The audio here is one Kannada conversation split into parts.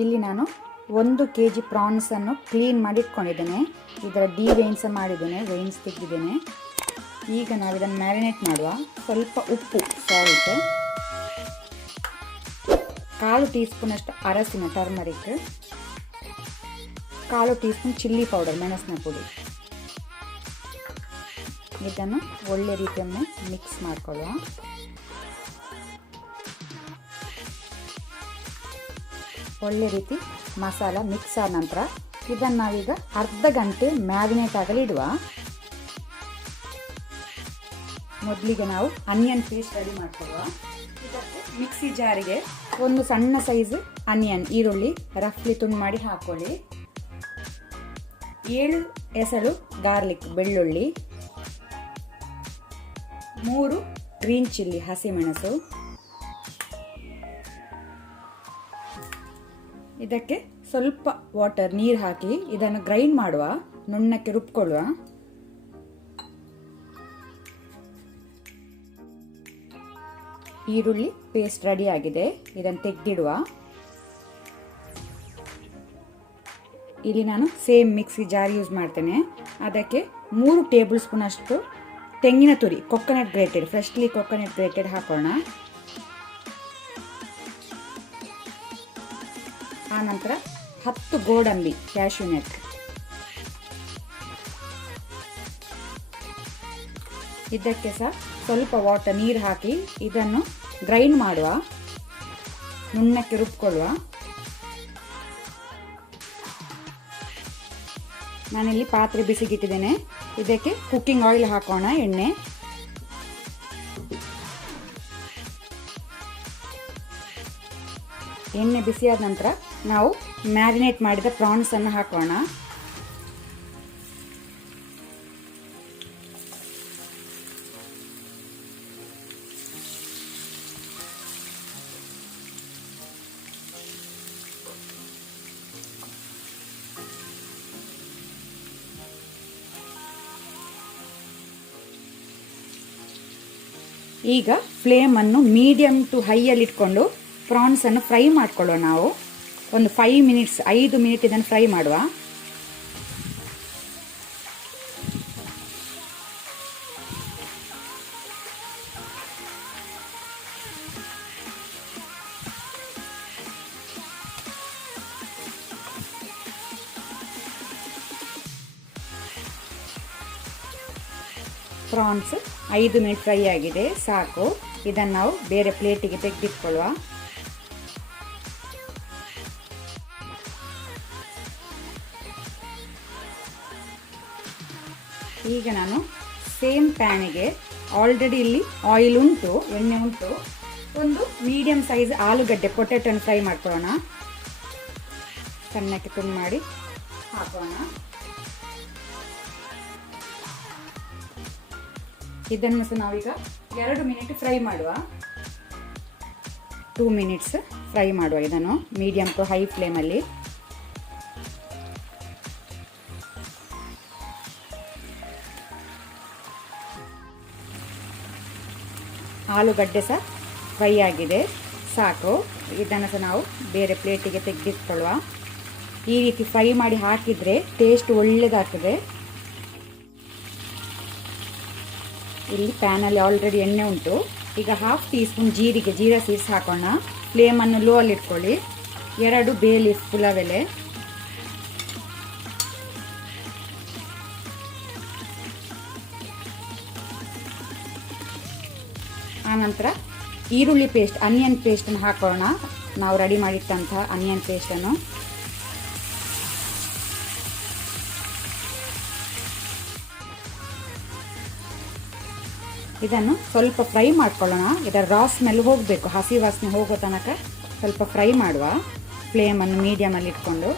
ಇಲ್ಲಿ ನಾನು 1 kg ಪ್ರಾನ್ಸನ್ನು ಕ್ಲೀನ್ ಮಾಡಿ ಇಟ್ಕೊಂಡಿದ್ದೇನೆ. ಇದರ ವೇನ್ಸ್ ಮಾಡಿದ್ದೇನೆ, ವೇನ್ಸ್ ತೆಗೆದಿದ್ದೇನೆ. ಈಗ ನಾವು ಇದನ್ನು ಮ್ಯಾರಿನೇಟ್ ಮಾಡುವ. ಸ್ವಲ್ಪ ಉಪ್ಪು, ಸಾಲ್ಟ್, 1/4 ಟೀ ಸ್ಪೂನ್ ಅಷ್ಟು ಅರಸಿನ turmeric, 1/4 tea spoon chilli powder, ಮೆಣಸಿನ ಪುಡಿ. ಇದನ್ನು ಒಳ್ಳೆ ರೀತಿಯೊಮ್ಮೆ ಮಿಕ್ಸ್ ಮಾಡಿಕೊಳ್ಳುವ. ಒಳ್ಳೆ ರೀತಿ ಮಸಾಲ ಮಿಕ್ಸ್ ಆದ ನಂತರ ಇದನ್ನು ನಾವೀಗ ಅರ್ಧ ಗಂಟೆ ಮ್ಯಾರಿನೇಟ್ ಆಗಲು ಇಡುವ. ಮೊದಲಿಗೆ ನಾವು ಆನಿಯನ್ ಪೇಸ್ಟ್ ರೆಡಿ ಮಾಡ್ಕೊಳ್ಳುವ. ಇದಕ್ಕೆ ಮಿಕ್ಸಿ ಜಾರಿಗೆ ಒಂದು ಸಣ್ಣ ಸೈಜ್ ಆನಿಯನ್, ಈರುಳ್ಳಿ ರಫ್ಲಿ ತುಂಡು ಮಾಡಿ ಹಾಕೊಳ್ಳಿ. 7 ಎಸಳು ಗಾರ್ಲಿಕ್, ಬೆಳ್ಳುಳ್ಳಿ, 3 ಗ್ರೀನ್ ಚಿಲ್ಲಿ, ಹಸಿಮೆಣಸು. ಇದಕ್ಕೆ ಸ್ವಲ್ಪ ವಾಟರ್, ನೀರು ಹಾಕಿ ಇದನ್ನು ಗ್ರೈಂಡ್ ಮಾಡುವ, ನುಣ್ಣಕ್ಕೆ ರುಬ್ಕೊಳ್ಳುವ. ಈರುಳ್ಳಿ ಪೇಸ್ಟ್ ರೆಡಿ ಆಗಿದೆ, ಇದನ್ನು ತೆಗೆದಿಡುವ. ಇಲ್ಲಿ ನಾನು ಸೇಮ್ ಮಿಕ್ಸಿ ಜಾರ್ ಯೂಸ್ ಮಾಡ್ತೇನೆ. ಅದಕ್ಕೆ 3 ಟೇಬಲ್ ಸ್ಪೂನ್ ಅಷ್ಟು ತೆಂಗಿನ ತುರಿ, coconut grated, freshly coconut grated ಹಾಕೋಣ. ಆನಂತರ 10 ಗೋಡಂಬಿ, ಕ್ಯಾಶ್ಯೂ ನಟ್. ಇದಕ್ಕೆ ಸಹ ಸ್ವಲ್ಪ ವಾಟರ್, ನೀರು ಹಾಕಿ ಇದನ್ನು ಗ್ರೈಂಡ್ ಮಾಡುವ, ನುಣ್ಣಕ್ಕೆ ರುಬ್ಕೊಳ್ಳುವ. ನಾನಿಲ್ಲಿ ಪಾತ್ರೆ ಬಿಸಿಗಿಟ್ಟಿದ್ದೇನೆ. ಇದಕ್ಕೆ ಕುಕ್ಕಿಂಗ್ ಆಯಿಲ್ ಹಾಕೋಣ, ಎಣ್ಣೆ. ಎಣ್ಣೆ ಬಿಸಿಯಾದ ನಂತರ ನಾವು ಮ್ಯಾರಿನೇಟ್ ಮಾಡಿದ ಪ್ರಾನ್ಸ್ ಅನ್ನು ಹಾಕೋಣ. ಈಗ ಫ್ಲೇಮ್ ಅನ್ನು ಮೀಡಿಯಂ ಟು ಹೈಯಲ್ಲಿ ಇಟ್ಕೊಂಡು ಪ್ರಾನ್ಸ್ ಅನ್ನು ಫ್ರೈ ಮಾಡ್ಕೊಳ್ಳೋಣ. ನಾವು ಒಂದು 5 ಮಿನಿಟ್ ಇದನ್ನು ಫ್ರೈ ಮಾಡುವ. ಪ್ರಾನ್ಸ್ 5 ಮಿನಿಟ್ ಫ್ರೈ ಆಗಿದೆ, ಸಾಕು. ಇದನ್ನು ನಾವು ಬೇರೆ ಪ್ಲೇಟಿಗೆ ತೆಗೆದಿಟ್ಕೊಳ್ಳುವ. ಈಗ ನಾನು ಸೇಮ್ ಪ್ಯಾನಿಗೆ ಆಲ್ರೆಡಿ ಇಲ್ಲಿ ಆಯಿಲ್ ಉಂಟು, ಎಣ್ಣೆ ಉಂಟು. ಒಂದು ಮೀಡಿಯಂ ಸೈಜ್ ಆಲೂಗಡ್ಡೆ, ಪೊಟೆಟೊನ ಫ್ರೈ ಮಾಡ್ಕೊಳ್ಳೋಣ. ಸಣ್ಣಕ್ಕೆ ತುಂಡು ಮಾಡಿ ಹಾಕೋಣ. ಇದನ್ನು ಸಹ ನಾವೀಗ 2 ಮಿನಿಟ್ ಫ್ರೈ ಮಾಡುವ. 2 ಮಿನಿಟ್ಸ್ ಫ್ರೈ ಮಾಡುವ ಇದನ್ನು ಮೀಡಿಯಂ ಟು ಹೈ ಫ್ಲೇಮಲ್ಲಿ. ಆಲೂಗಡ್ಡೆ ಸಹ ಫ್ರೈ ಆಗಿದೆ, ಸಾಕು. ಇದನ್ನು ಸಹ ನಾವು ಬೇರೆ ಪ್ಲೇಟಿಗೆ ತೆಗೆದಿಟ್ಕೊಳ್ಳುವ. ಈ ರೀತಿ ಫ್ರೈ ಮಾಡಿ ಹಾಕಿದರೆ ಟೇಸ್ಟ್ ಒಳ್ಳೆಯದಾಗ್ತದೆ. ಇಲ್ಲಿ ಪ್ಯಾನಲ್ಲಿ ಆಲ್ರೆಡಿ ಎಣ್ಣೆ ಉಂಟು. ಈಗ 1/2 ಟೀ ಸ್ಪೂನ್ ಜೀರಾ ಸೀಡ್ಸ್ ಹಾಕೋಣ. ಫ್ಲೇಮನ್ನು ಲೋ ಅಲ್ಲಿ ಇಟ್ಕೊಳ್ಳಿ. 2 ಬೇ ಲೀಫ್, ಪುಲಾವ್ ಎಲೆ, ಆನಂತರ ಈರುಳ್ಳಿ ಪೇಸ್ಟ್, ಆನಿಯನ್ ಪೇಸ್ಟನ್ನು ಹಾಕೋಣ. ನಾವು ರೆಡಿ ಮಾಡಿಟ್ಟಂತಹ ಆನಿಯನ್ ಪೇಸ್ಟನ್ನು. ಇದನ್ನು ಸ್ವಲ್ಪ ಫ್ರೈ ಮಾಡ್ಕೊಳ್ಳೋಣ. ಇದರ ರಾ ಸ್ಮೆಲ್ ಹೋಗಬೇಕು, ಹಸಿ ವಾಸನೆ ಹೋಗೋ ತನಕ ಸ್ವಲ್ಪ ಫ್ರೈ ಮಾಡುವ. ಫ್ಲೇಮನ್ನು ಮೀಡಿಯಮಲ್ಲಿ ಇಟ್ಕೊಂಡು.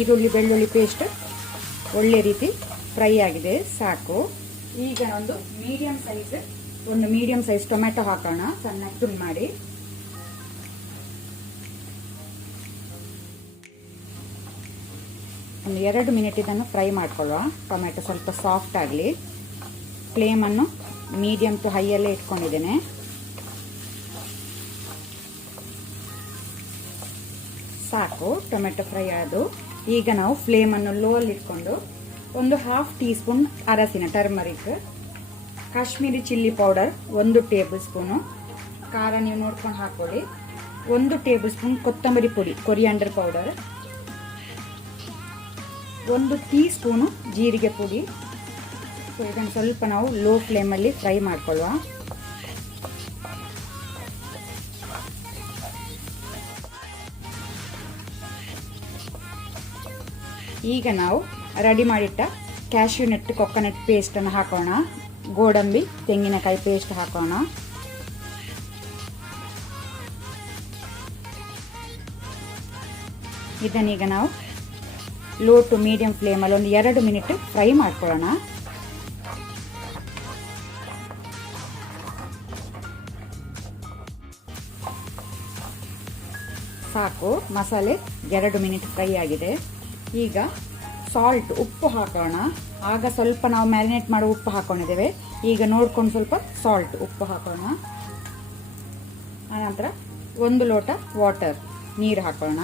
ಈರುಳ್ಳಿ ಬೆಳ್ಳುಳ್ಳಿ ಪೇಸ್ಟ್ ಒಳ್ಳೆ ರೀತಿ ಫ್ರೈ ಆಗಿದೆ, ಸಾಕು. ಈಗ ಒಂದು ಮೀಡಿಯಂ ಸೈಜ್ ಟೊಮೆಟೊ ಹಾಕೋಣ, ಸಣ್ಣಗೆ ತುಂಡು ಮಾಡಿ. ಒಂದು 2 ಮಿನಿಟ್ ಇದನ್ನು ಫ್ರೈ ಮಾಡ್ಕೊಳ್ಳುವ. ಟೊಮೆಟೊ ಸ್ವಲ್ಪ ಸಾಫ್ಟ್ ಆಗಲಿ. ಫ್ಲೇಮನ್ನು ಮೀಡಿಯಮ್ ಟು ಹೈಯಲ್ಲೇ ಇಟ್ಕೊಂಡಿದ್ದೇನೆ. ಸಾಕು ಟೊಮೆಟೊ ಫ್ರೈ ಆದು. ಈಗ ನಾವು ಫ್ಲೇಮನ್ನು ಲೋ ಅಲ್ಲಿ ಇಟ್ಕೊಂಡು ಒಂದು 1/2 ಟೀ ಸ್ಪೂನ್ ಅರಸಿನ turmeric, Kashmiri chilli powder 1 table spoon, ಖಾರ ನೀವು ನೋಡ್ಕೊಂಡು ಹಾಕೊಳ್ಳಿ, 1 ಟೇಬಲ್ ಸ್ಪೂನ್ ಕೊತ್ತಂಬರಿ ಪುಡಿ ಕೊರಿಯಾಂಡರ್ ಪೌಡರ್, 1 ಟೀ ಸ್ಪೂನು ಜೀರಿಗೆ ಪುಡಿ. ಸೊ ಇದನ್ನು ಸ್ವಲ್ಪ ನಾವು ಲೋ ಫ್ಲೇಮಲ್ಲಿ ಫ್ರೈ ಮಾಡ್ಕೊಳ್ಳುವ. ಈಗ ನಾವು ರೆಡಿ ಮಾಡಿಟ್ಟ ಕ್ಯಾಶ್ಯೂ ನಟ್ ಕೊಕೊನಟ್ ಪೇಸ್ಟನ್ನು ಹಾಕೋಣ. ಗೋಡಂಬಿ ತೆಂಗಿನಕಾಯಿ ಪೇಸ್ಟ್ ಹಾಕೋಣ. ಇದನ್ನೀಗ ನಾವು ಲೋ ಟು ಮೀಡಿಯಂ ಫ್ಲೇಮಲ್ಲಿ ಒಂದು 2 ಮಿನಿಟ್ ಫ್ರೈ ಮಾಡ್ಕೊಳ್ಳೋಣ. ಸಾಕು, ಮಸಾಲೆ 2 ಮಿನಿಟ್ ಫ್ರೈ ಆಗಿದೆ. ಈಗ ಸಾಲ್ಟ್ ಉಪ್ಪು ಹಾಕೋಣ. ಆಗ ಸ್ವಲ್ಪ ನಾವು ಮ್ಯಾರಿನೇಟ್ ಮಾಡೋ ಉಪ್ಪು ಹಾಕೊಂಡಿದ್ದೇವೆ. ಈಗ ನೋಡ್ಕೊಂಡು ಸ್ವಲ್ಪ ಸಾಲ್ಟ್ ಉಪ್ಪು ಹಾಕೋಣ. ಆನಂತರ 1 ಲೋಟ ವಾಟರ್ ನೀರು ಹಾಕೋಣ.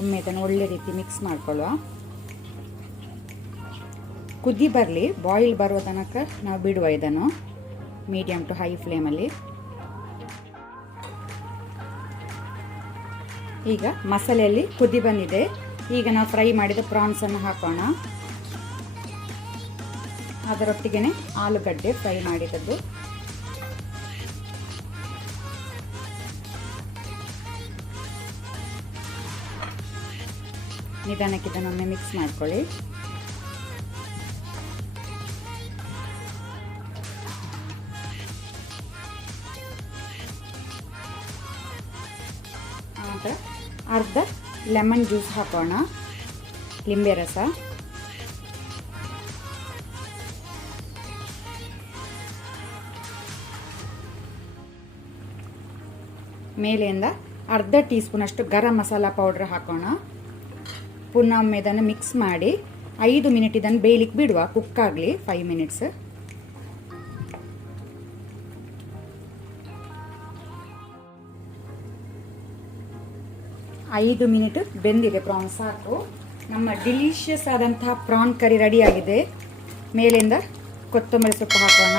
ಒಮ್ಮೆ ಇದನ್ನು ಒಳ್ಳೆ ರೀತಿ ಮಿಕ್ಸ್ ಮಾಡ್ಕೊಳ್ಳುವ. ಕುದಿ ಬರಲಿ, ಬಾಯ್ಲ್ ಬರುವ ತನಕ ನಾವು ಬಿಡುವ ಇದನ್ನು ಮೀಡಿಯಮ್ ಟು ಹೈ ಫ್ಲೇಮಲ್ಲಿ. ಈಗ ಮಸಾಲೆಯಲ್ಲಿ ಕುದಿ ಬಂದಿದೆ. ಈಗ ನಾವು ಫ್ರೈ ಮಾಡಿದ ಪ್ರಾನ್ಸನ್ನು ಹಾಕೋಣ. ಅದರೊಟ್ಟಿಗೆ ಆಲೂಗಡ್ಡೆ ಫ್ರೈ ಮಾಡಿದ್ದು. ನಿಧಾನಕ್ಕೆ ಇದನ್ನೊಮ್ಮೆ ಮಿಕ್ಸ್ ಮಾಡ್ಕೊಳ್ಳಿ. ಆನಂತರ ಅರ್ಧ ಲೆಮನ್ ಜ್ಯೂಸ್ ಹಾಕೋಣ, ಲಿಂಬೆ ರಸ. ಮೇಲೆಯಿಂದ ಅರ್ಧ ಟೀ ಸ್ಪೂನ್ ಅಷ್ಟು ಗರಂ ಮಸಾಲ ಪೌಡರ್ ಹಾಕೋಣ. ಪುನಃ ಒಮ್ಮೆ ಇದನ್ನು ಮಿಕ್ಸ್ ಮಾಡಿ 5 ಮಿನಿಟ್ ಇದನ್ನು ಬೇಯಲಿಕ್ಕೆ ಬಿಡುವ. ಕುಕ್ ಆಗಲಿ 5 ಮಿನಿಟ್ಸ್. ಐದು ಮಿನಿಟ್ ಬೆಂದಿದೆ ಪ್ರಾನ್. ಸಾಕು, ನಮ್ಮ ಡಿಲಿಷಿಯಸ್ ಆದಂತಹ ಪ್ರಾನ್ ಕರಿ ರೆಡಿಯಾಗಿದೆ. ಮೇಲಿಂದ ಕೊತ್ತಂಬರಿ ಸೊಪ್ಪು ಹಾಕೋಣ.